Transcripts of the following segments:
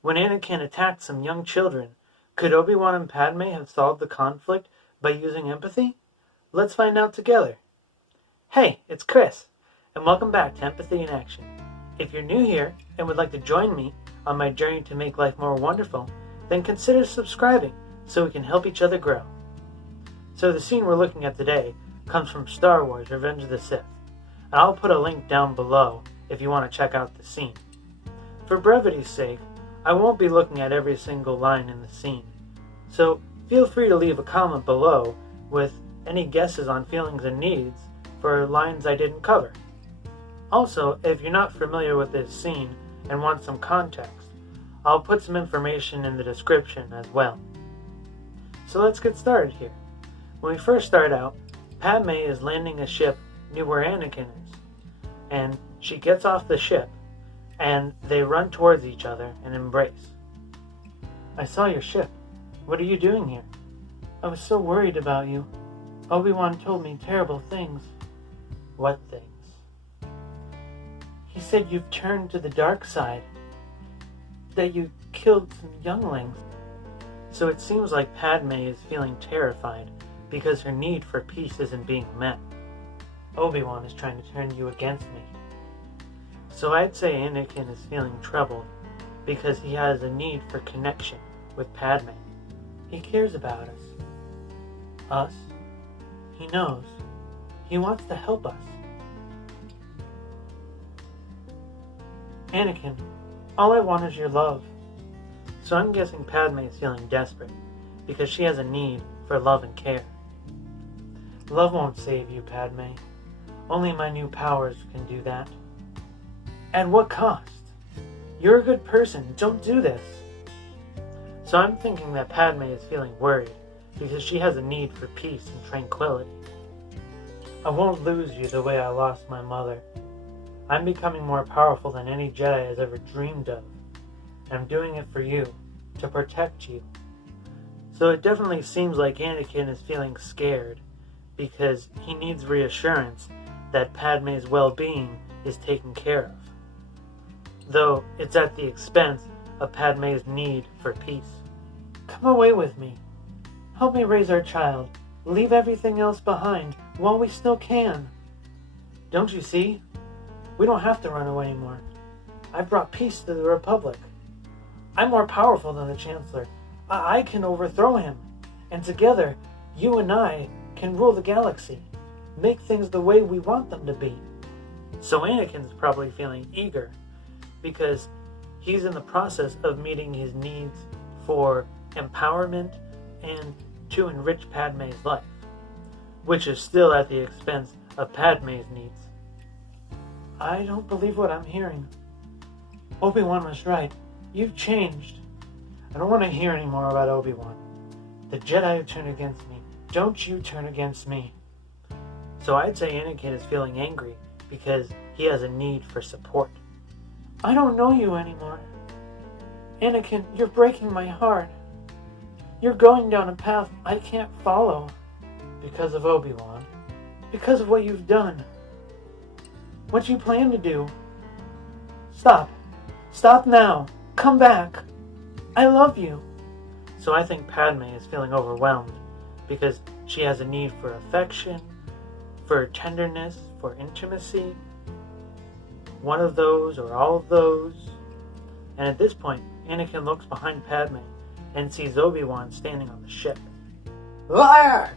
when Anakin attacked some young children, could Obi-Wan and Padme have solved the conflict by using empathy? Let's find out together. Hey, it's Chris, and welcome back to Empathy in Action. If you're new here and would like to join me on my journey to make life more wonderful, then consider subscribing so we can help each other grow. So the scene we're looking at today comes from Star Wars: Revenge of the Sith, and I'll put a link down below if you want to check out the scene. For brevity's sake, I won't be looking at every single line in the scene, so feel free to leave a comment below with any guesses on feelings and needs for lines I didn't cover. Also, if you're not familiar with this scene and want some context, I'll put some information in the description as well. So let's get started here. When we first start out, Padme is landing a ship near where Anakin is, and she gets off the ship, and they run towards each other and embrace. "I saw your ship. What are you doing here?" "I was so worried about you. Obi-Wan told me terrible things." "What things?" "He said you've turned to the dark side, that you killed some younglings." So it seems like Padme is feeling terrified because her need for peace isn't being met. Obi-Wan is trying to turn you against me. So I'd say Anakin is feeling troubled because he has a need for connection with Padme. He cares about us. Us? He knows. He wants to help us. "Anakin, all I want is your love." So I'm guessing Padme is feeling desperate because she has a need for love and care. "Love won't save you, Padme. Only my new powers can do that." "At what cost? You're a good person. Don't do this." So I'm thinking that Padme is feeling worried because she has a need for peace and tranquility. "I won't lose you the way I lost my mother. I'm becoming more powerful than any Jedi has ever dreamed of. And I'm doing it for you, to protect you." So it definitely seems like Anakin is feeling scared because he needs reassurance that Padme's well-being is taken care of. Though it's at the expense of Padme's need for peace. "Come away with me. Help me raise our child. Leave everything else behind while we still can. Don't you see? We don't have to run away anymore. I've brought peace to the Republic. I'm more powerful than the Chancellor. I can overthrow him. And together, you and I can rule the galaxy. Make things the way we want them to be." So Anakin's probably feeling eager because he's in the process of meeting his needs for empowerment and to enrich Padme's life, which is still at the expense of Padme's needs. "I don't believe what I'm hearing. Obi-Wan was right. You've changed. I don't want to hear any more about Obi-Wan. The Jedi have turned against me. Don't you turn against me." So I'd say Anakin is feeling angry because he has a need for support. "I don't know you anymore. Anakin, you're breaking my heart. You're going down a path I can't follow. Because of Obi-Wan. Because of what you've done. What do you plan to do? Stop. Stop now. Come back. I love you." So I think Padme is feeling overwhelmed because she has a need for affection, for tenderness, for intimacy. One of those or all of those. And at this point, Anakin looks behind Padme and sees Obi-Wan standing on the ship. "Liar!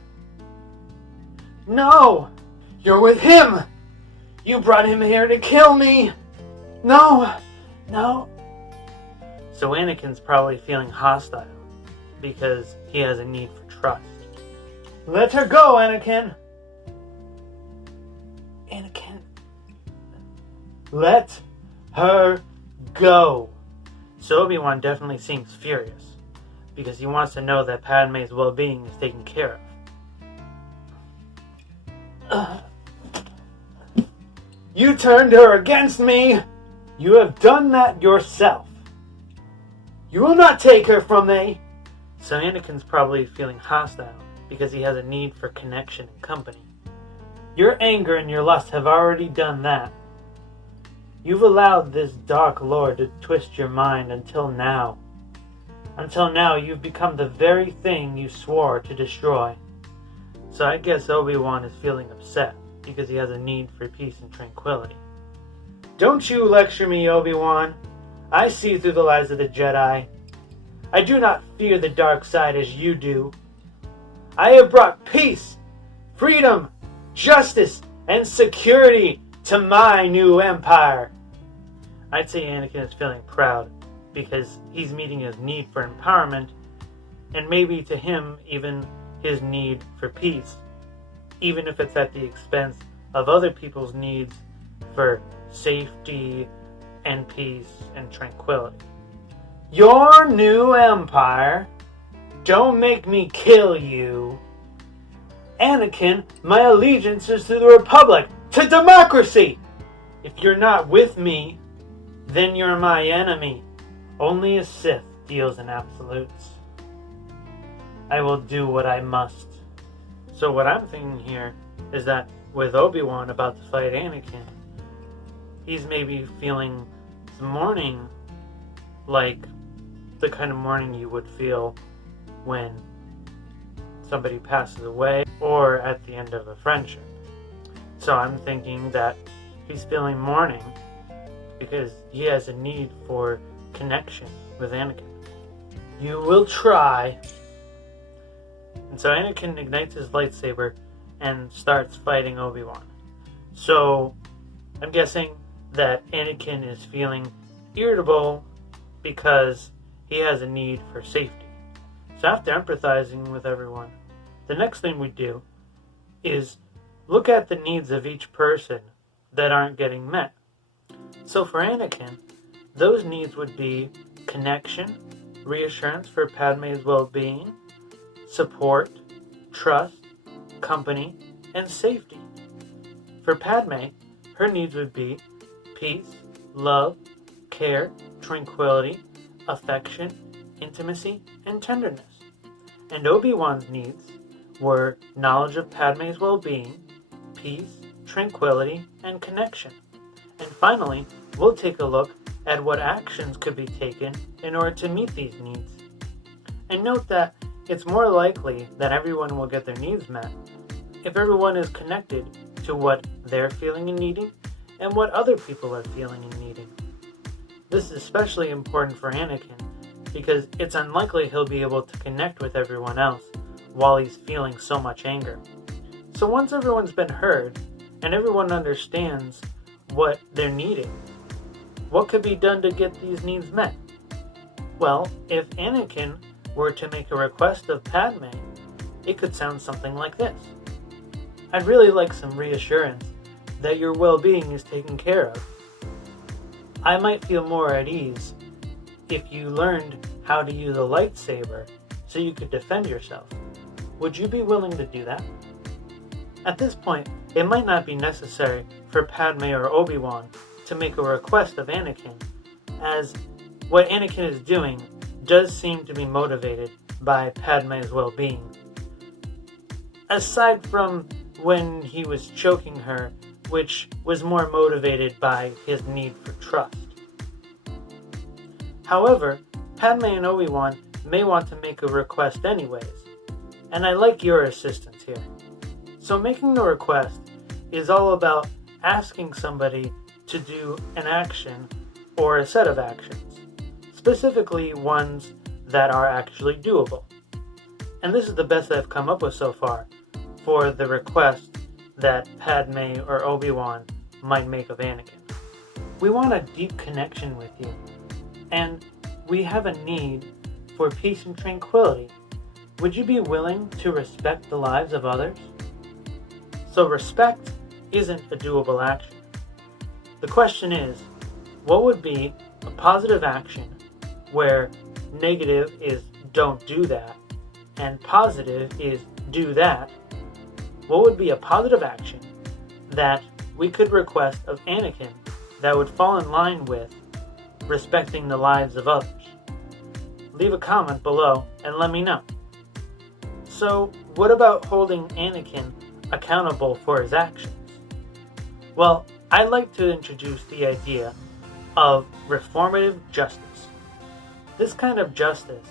No! You're with him! You brought him here to kill me! No! No!" So Anakin's probably feeling hostile because he has a need for trust. "Let her go, Anakin!" "Anakin, let her go!" So Obi-Wan definitely seems furious because he wants to know that Padme's well-being is taken care of. "You turned her against me! You have done that yourself! You will not take her from me!" So Anakin's probably feeling hostile because he has a need for connection and company. "Your anger and your lust have already done that. You've allowed this Dark Lord to twist your mind until now. Until now, you've become the very thing you swore to destroy. So I guess Obi-Wan is feeling upset because he has a need for peace and tranquility. Don't you lecture me, Obi-Wan. I see through the lies of the Jedi. I do not fear the dark side as you do. I have brought peace, freedom, justice, and security to my new empire. I'd say Anakin is feeling proud because he's meeting his need for empowerment, and maybe to him even his need for peace, even if it's at the expense of other people's needs for safety and peace and tranquility. Your new empire? Don't make me kill you. Anakin, my allegiance is to the Republic, to democracy! If you're not with me, then you're my enemy. Only a Sith deals in absolutes. I will do what I must. So what I'm thinking here is that with Obi-Wan about to fight Anakin, he's maybe feeling some mourning, like the kind of mourning you would feel when somebody passes away or at the end of a friendship. So I'm thinking that he's feeling mourning because he has a need for connection with Anakin. You will try. And so Anakin ignites his lightsaber and starts fighting Obi-Wan. So I'm guessing that Anakin is feeling irritable because he has a need for safety. So after empathizing with everyone, the next thing we do is look at the needs of each person that aren't getting met. So for Anakin, those needs would be connection, reassurance for Padme's well-being, support, trust, company, and safety. For Padme, her needs would be peace, love, care, tranquility, affection, intimacy, and tenderness. And Obi-Wan's needs were knowledge of Padme's well-being, peace, tranquility, and connection. And finally, we'll take a look at what actions could be taken in order to meet these needs. And note that it's more likely that everyone will get their needs met if everyone is connected to what they're feeling and needing and what other people are feeling and needing. This is especially important for Anakin because it's unlikely he'll be able to connect with everyone else while he's feeling so much anger. So once everyone's been heard and everyone understands what they're needing, what could be done to get these needs met? Well, if Anakin were to make a request of Padme, it could sound something like this. I'd really like some reassurance that your well-being is taken care of. I might feel more at ease if you learned how to use a lightsaber so you could defend yourself. Would you be willing to do that? At this point, it might not be necessary for Padme or Obi-Wan to make a request of Anakin, as what Anakin is doing does seem to be motivated by Padme's well-being. Aside from when he was choking her, which was more motivated by his need for trust. However, Padme and Obi-Wan may want to make a request anyways, and I like your assistance here. So making the request is all about asking somebody to do an action or a set of actions, specifically ones that are actually doable. And this is the best I've come up with so far for the request that Padme or Obi-Wan might make of Anakin. We want a deep connection with you, and we have a need for peace and tranquility. Would you be willing to respect the lives of others? So respect isn't a doable action. The question is, what would be a positive action where negative is don't do that and positive is do that? What would be a positive action that we could request of Anakin that would fall in line with respecting the lives of others? Leave a comment below and let me know. So, what about holding Anakin accountable for his actions? Well, I'd like to introduce the idea of reformative justice. This kind of justice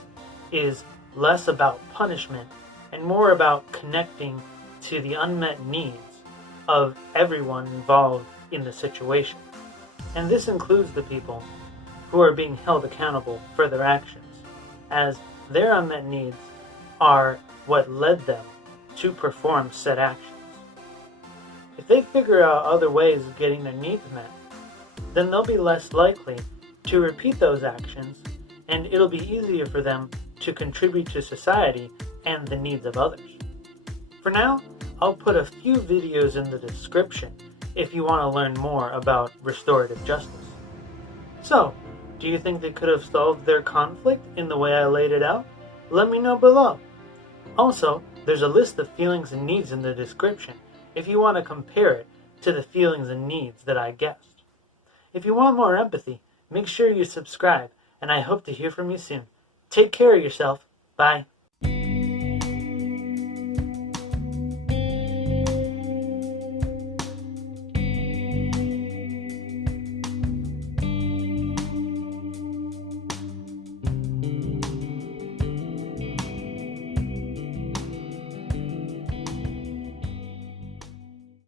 is less about punishment and more about connecting to the unmet needs of everyone involved in the situation. And this includes the people who are being held accountable for their actions, as their unmet needs are what led them to perform said actions. If they figure out other ways of getting their needs met, then they'll be less likely to repeat those actions, and it'll be easier for them to contribute to society and the needs of others. For now, I'll put a few videos in the description if you want to learn more about restorative justice. So, do you think they could have solved their conflict in the way I laid it out? Let me know below. Also, there's a list of feelings and needs in the description if you want to compare it to the feelings and needs that I guessed. If you want more empathy, make sure you subscribe, and I hope to hear from you soon. Take care of yourself. Bye.